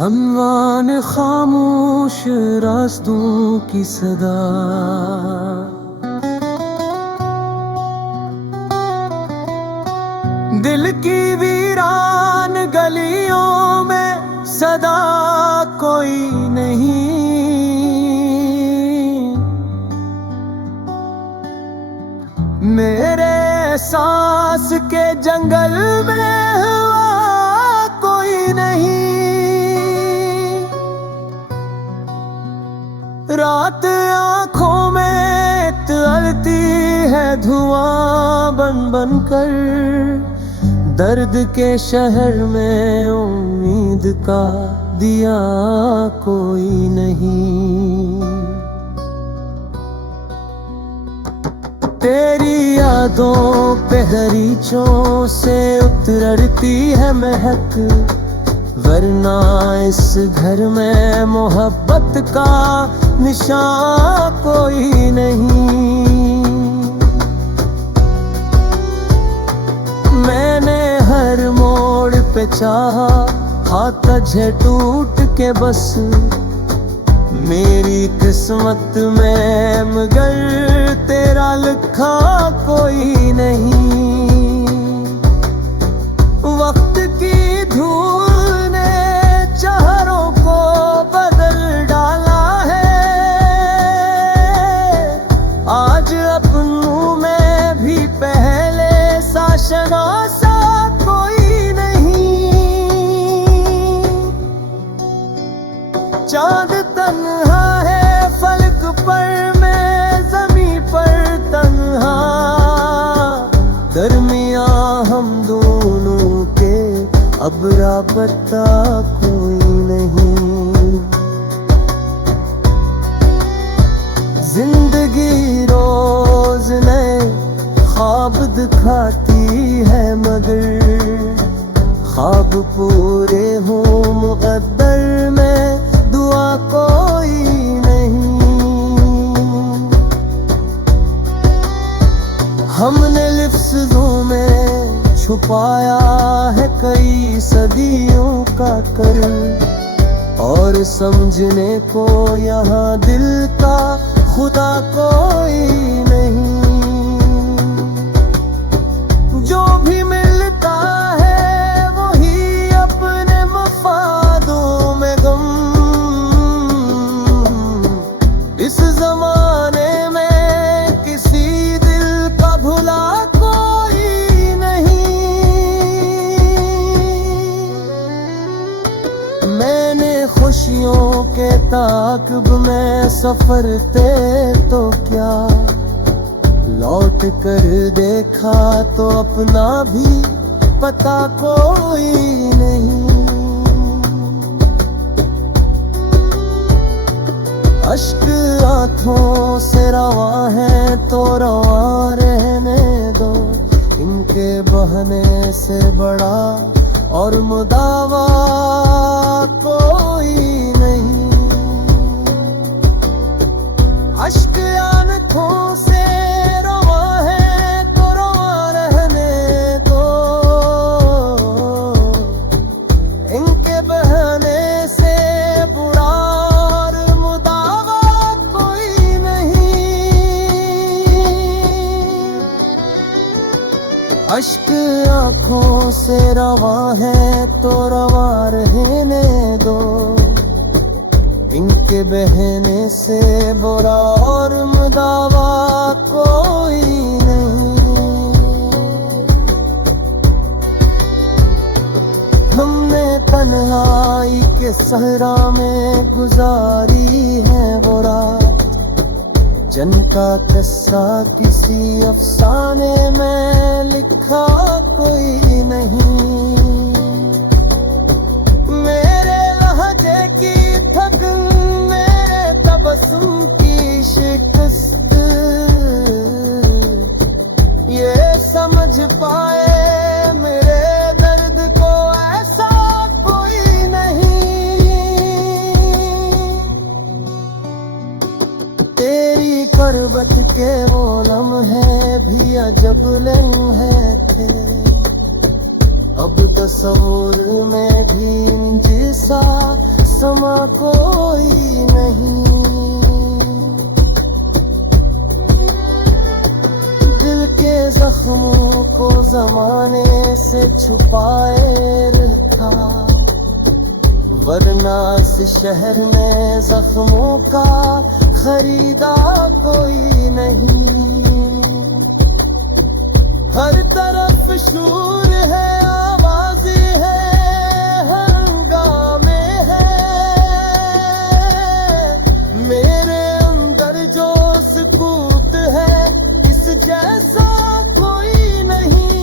हमवान खामोश रास्तों की सदा, दिल की वीरान गलियों में सदा कोई नहीं। मेरे सांस के जंगल में हुआ कोई नहीं। रात आंखों में तलती है धुआं बन बन कर, दर्द के शहर में उम्मीद का दिया कोई नहीं। तेरी यादों पे गलीचों से उतरती है महक, वरना इस घर में मोहब्बत का निशान कोई नहीं। मैंने हर मोड़ पे चाहा, हाथ तुझे टूट के बस मेरी किस्मत में, मगर तेरा लिखा कोई नहीं। वक्त की धूल ने चेहरों को बदल डाला है, आज अपनों में भी पहले सा शनासा कोई नहीं। चांद तन्हा है फलक पर, मैं ज़मीं पर तन्हा, दरमियां हम दोनों के अब राबता कोई नहीं। जिंदगी रोज नए ख्वाब दिखाती है, मगर ख्वाब पूरे हों मुक़द्दर में दुआ कोई नहीं। हमने लफ्ज़ों में छुपाया है कई सदियों का कर, और समझने को यहाँ दिल का खुदा कोई नहीं। जो भी मिलता है वही अपने मफादों में गम, इस जमाने में किसी दिल का भुला कोई नहीं। मैंने खुशियों के ताक़ब में सफर थे तो क्या, लौट कर देखा तो अपना भी पता कोई नहीं। अश्क आंखों से रवा है तो रवा रहने दो, इनके बहने से बड़ा और मुदावा कोई नहीं। अश्क आंखों से रवा है तो रवा रहने दो, इनके बहने से बुरा और मुदावा कोई नहीं। अश्क आंखों से रवा है तो रवा रहने दो, इनके बहने से बुरा और मुदावा कोई नहीं। हमने तन्हाई के सहरा में गुजारी है वो रात, जिनका किस्सा किसी अफसाने में लिखा कोई नहीं। मेरे लहजे की थकन, मेरे तबस्सुम की शिकस्त, ये समझ पाए मेरे दर्द को ऐसा कोई नहीं। तेरी करबत के वो लम्हे भी अजब लम्हे थे, अब तस्वुर में भी जैसा समा कोई नहीं। दिल के जख्मों को जमाने से छुपाए रखा, वरना इस शहर में जख्मों का खरीदा कोई नहीं। हर तरफ शूर है, आवाज़ है, हंगामे है। मेरे अंदर जो सुकूत है, इस जैसा कोई नहीं।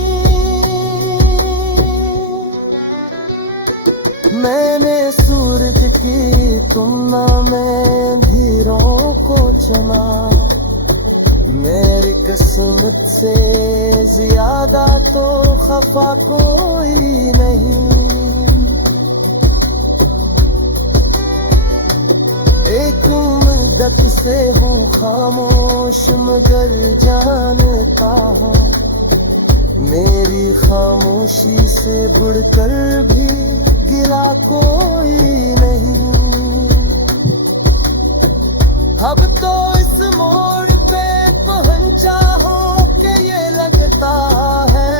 मैंने सूरज की तुलना में धीरों को चुना, मेरी किस्मत से ज्यादा तो खफा कोई नहीं। एक मुद्दत से हूँ खामोश, मगर जानता हूँ मेरी खामोशी से बढ़कर भी गिला कोई नहीं। अब तो इस मोड़ पे पहुंचा हूँ कि ये लगता है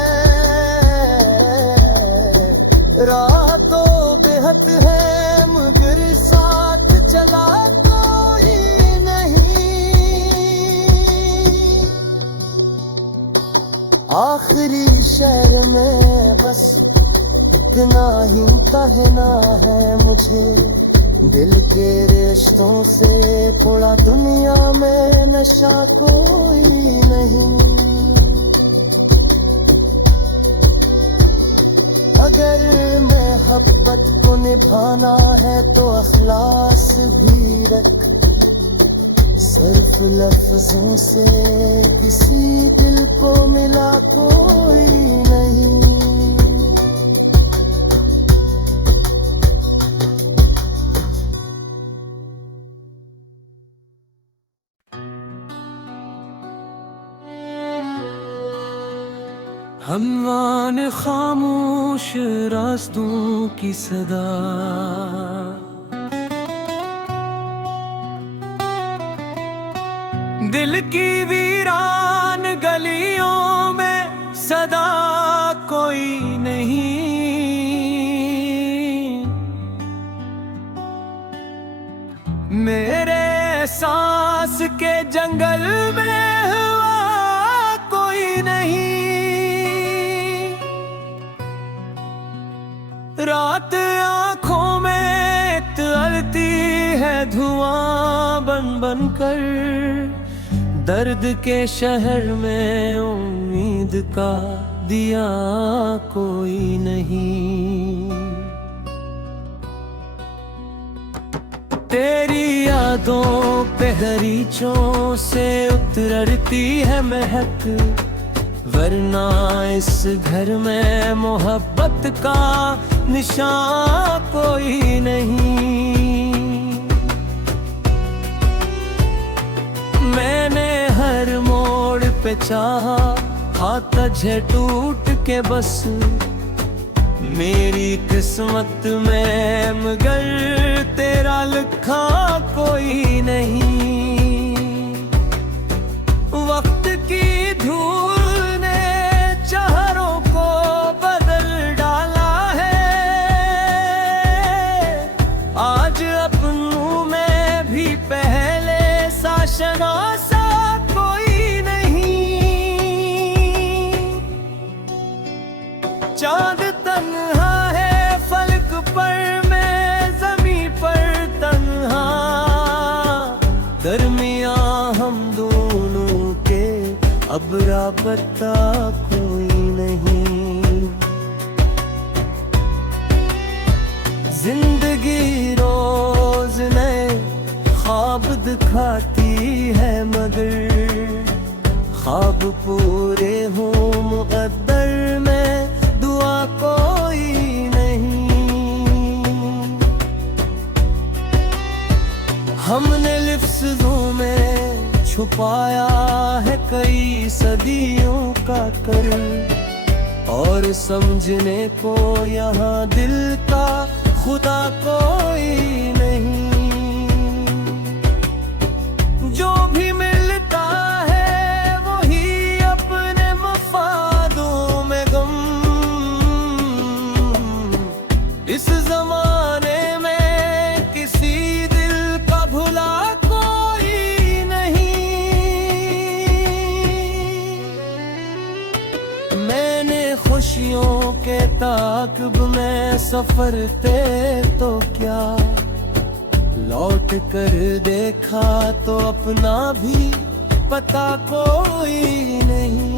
रातों बेहद है, मगर साथ चला कोई नहीं। आखिरी शहर में बस इतना ही कहना है मुझे, दिल के रिश्तों से थोड़ा दुनिया में नशा कोई नहीं। अगर मोहब्बत को निभाना है तो अखलास भी रख, सिर्फ लफ्जों से किसी दिल को मिला कोई नहीं। हमवान खामोश रास्तों की सदा, दिल की वीरान गलियों में सदा कोई नहीं। मेरे सांस के जंगल में हुआ कोई नहीं। रात आंखों में तलती है धुआं बन बन कर, दर्द के शहर में उम्मीद का दिया कोई नहीं। तेरी यादों पे गलीचों से उतरती है महक, वरना इस घर में मोहब्बत का निशान कोई नहीं। मैंने हर मोड़ पे चाहा, हाथ तुझे टूट के बस मेरी किस्मत में, मगर तेरा लिखा कोई नहीं। वक्त की धूल ने चेहरों को बदल डाला है, आज अपनों में भी पहले सा शनासा कोई नहीं। चांद तन्हा है फलक पर, मैं ज़मीं पर तन्हा, दरमियां हम दोनों के अब राबता कोई नहीं। जिंदगी रोज नए ख्वाब दिखाती है, मगर ख्वाब पूरे हो मुक़द्दर में दुआ कोई नहीं। हमने लफ्ज़ों में छुपाया है कई सदियों का कर, और समझने को यहाँ दिल का खुदा कोई नहीं। जो भी मिलता है वही अपने मफादों में गम। इस जमाने में किसी दिल का भुला कोई नहीं। मैंने खुशियों के ताक़िब में सफर थे तो क्या, लौट कर देखा तो अपना भी पता कोई नहीं।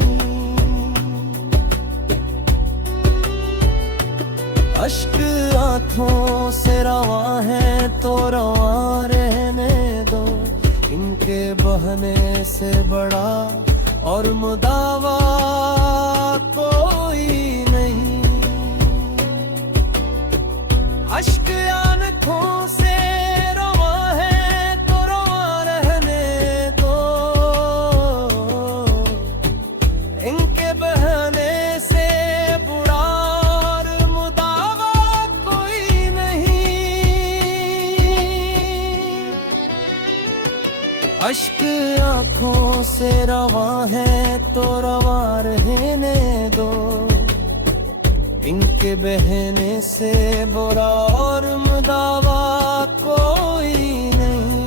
अश्क आँखों से रवा है तो रवा रहने दो, इनके बहने से बड़ा और मुदावा कोई नहीं। अश्क आँखों से रवा है तो रवा रहने दो, इनके बहने से बुरा और मुदावा कोई नहीं। अश्क आँखों से रवा है तो रवा रहने दो, इनके बहने से बुरा और मुदावा कोई नहीं।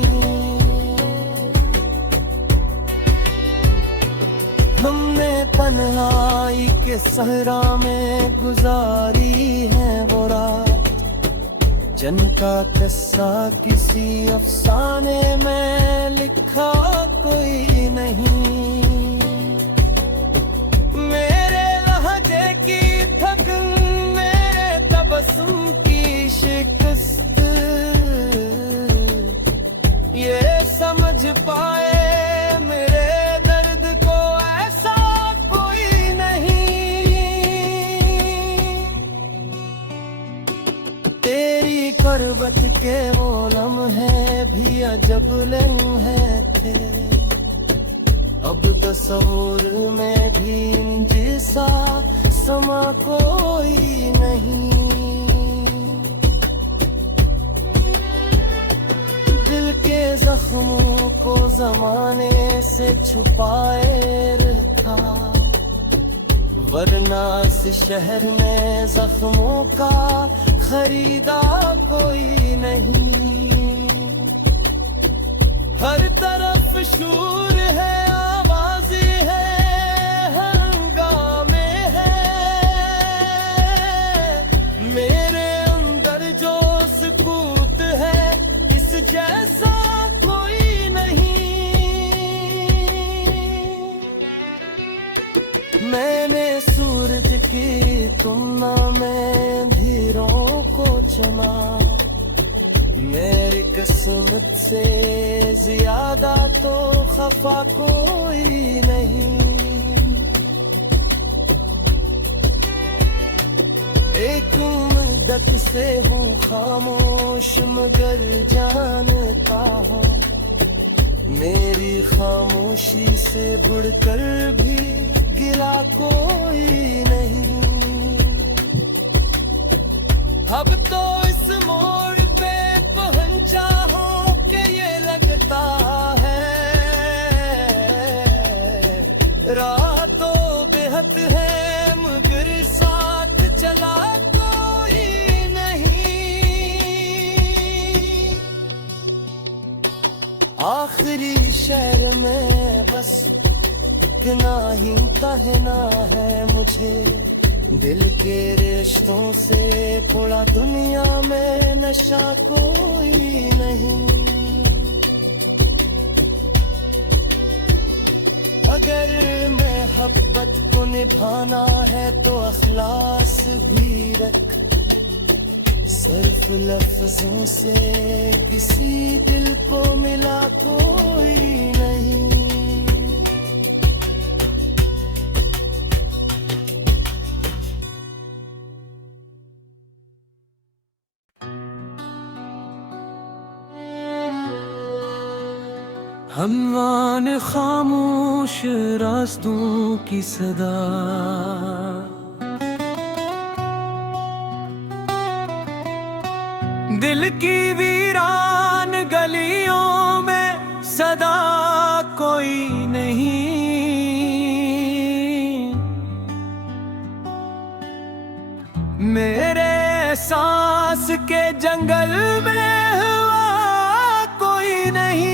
हमने तन्हाई के सहरा में गुजारी है वो रात, जिनका किस्सा किसी अफसाने में लिखा कोई नहीं। मेरे लहजे की थकन, मेरे तबस्सुम की शिकस्त, ये समझ पाए मेरे दर्द को ऐसा कोई नहीं। तेरी करबत के वो लम्हे भी अजब लम्हे थे, अब तस्वुर में भी इन जैसा समा कोई नहीं। दिल के जख्मों को जमाने से छुपाए रखा, वरना इस शहर में जख्मों का खरीदा कोई नहीं। हर तरफ शूर है, आवाज़ें है, हंगामे है, मेरे अंदर जो सुकूत है इस जैसा कोई नहीं। मैंने सूरज की तुलना में धीरों को चुना, मेरी किस्मत से ज्यादा तो खफा कोई नहीं। एक मुद्दत से हूँ खामोश मगर जानता हूँ, मेरी खामोशी से बढ़कर भी गिला कोई नहीं। अब तो इस मोड़ पे पहुंचा हूँ कि ये लगता है, रातों बेहद है मगर साथ चला कोई नहीं। आखिरी शहर में बस इतना ही कहना है मुझे, दिल के रिश्तों से थोड़ा दुनिया में नशा कोई नहीं। अगर मोहब्बत को निभाना है तो अखलास भी रख, सिर्फ लफ्जों से किसी दिल को मिला कोई नहीं। हमवान खामोश रास्तों की सदा, दिल की वीरान गलियों में सदा कोई नहीं। मेरे सांस के जंगल में हुआ कोई नहीं।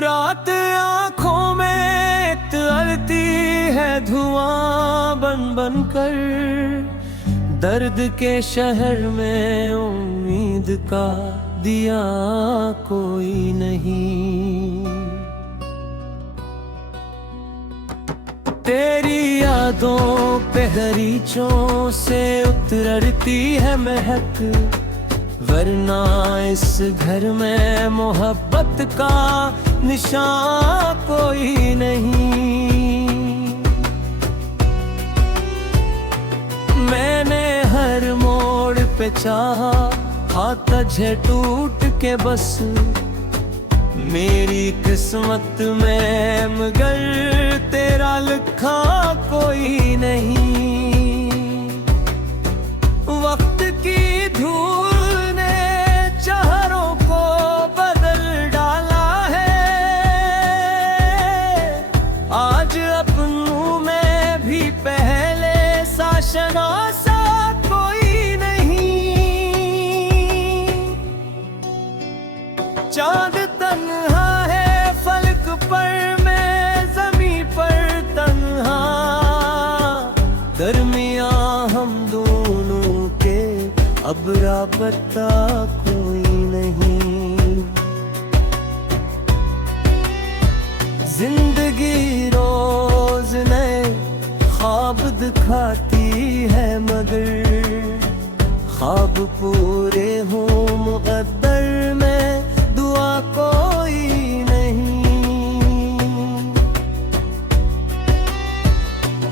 रात आंखों में तलती है धुआं बन बन कर। दर्द के शहर में उम्मीद का दिया कोई नहीं। तेरी यादों पे गलीचों से उतरती है महक, वरना इस घर में मोहब्बत का निशान कोई नहीं। मैंने हर मोड़ पे चाहा, हाथ तुझे टूट के बस मेरी किस्मत में, मगर तेरा लिखा कोई नहीं। वक्त की धूल ने चेहरों को बदल डाला है। आज अपनों में भी पहले सा शनासा कोई नहीं। चांद तन्हा है फलक पर, मैं ज़मीं पर तन्हा। दरमियां हम दोनों के अब राबता कोई नहीं। जिंदगी रोज नए ख्वाब दिखाती है, मगर ख्वाब पूरे हों मुक़द्दर में दुआ कोई नहीं।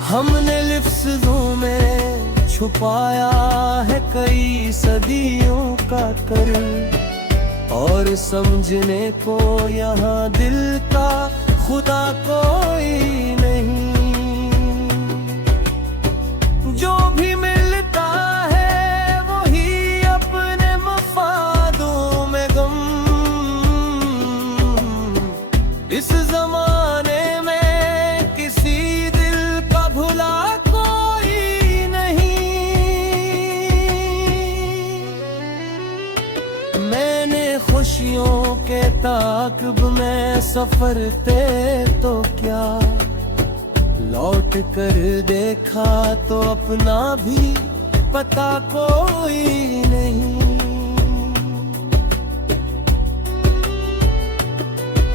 हमने लफ्ज़ों में छुपाया है कई सदियों का कर, और समझने को यहाँ दिल का खुदा कोई नहीं। जो भी मिलता है वही अपने मफादों में गम। इस जमाने में किसी दिल का भुला कोई नहीं। मैंने खुशियों के ताक़ब में सफर थे तो क्या, लौट कर देखा तो अपना भी पता कोई नहीं।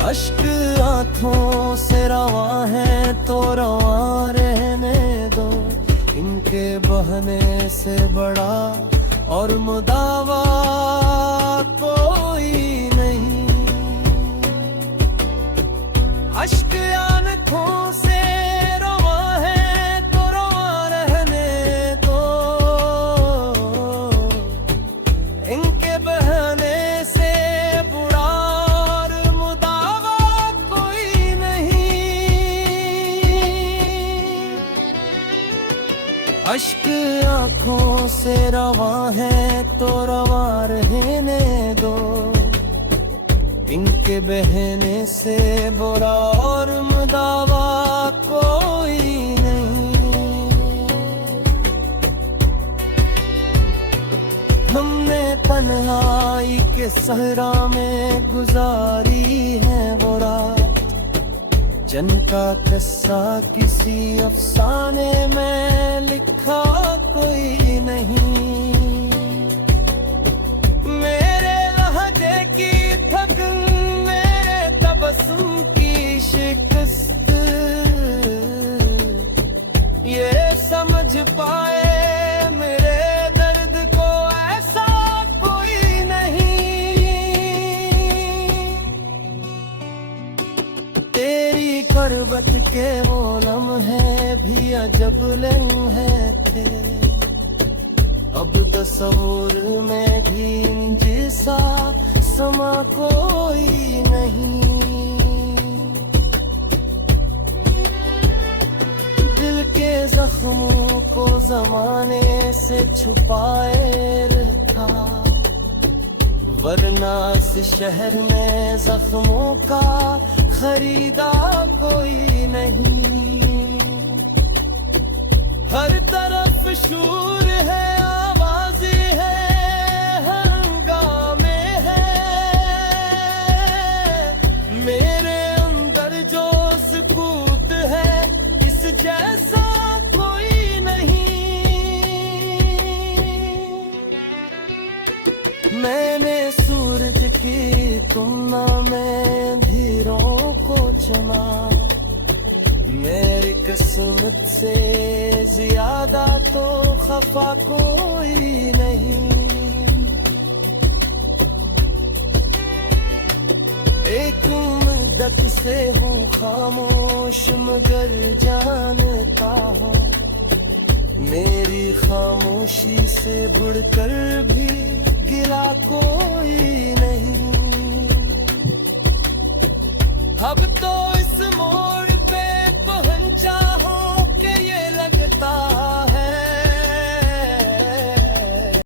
अश्क आंखों से रवा है तो रवा रहने दो, इनके बहने से बड़ा और मुदावा कोई नहीं। अश्क आंखों से रवा है तो रवा रहने दो, इनके बहने से बुरा और मुदावा कोई नहीं। अश्क आंखों से रवा है तो रवा रहने दो, इनके बहने से बुरा और मुदावा कोई नहीं। हमने तन्हाई के सहरा में गुजारी है वो रात, जिनका किस्सा किसी अफसाने में लिखा कोई नहीं। मेरे लहजे की थकन, मेरे तबस्सुम की शिकस्त, ये समझ पाए मेरे दर्द को ऐसा कोई नहीं। तेरी करबत के वो लम्हे भी अजब लम्हे थे, अब तस्वुर में भी इन जैसा समा कोई नहीं। दिल के जख्मों को जमाने से छुपाए रखा, वरना इस शहर में जख्मों का खरीदार कोई नहीं। हर तरफ शूर है, आवाज़ें है, हंगामे है, मेरे अंदर जो सुकूत है इस जैसा कोई नहीं। मैंने सूरज की तुलना में अंधेरों को चुना, मेरी किस्मत से ज्यादा तो खफा कोई नहीं। एक मुद्दत से हूँ खामोश मगर जानता हूँ, मेरी खामोशी से बढ़कर भी गिला कोई नहीं। अब तो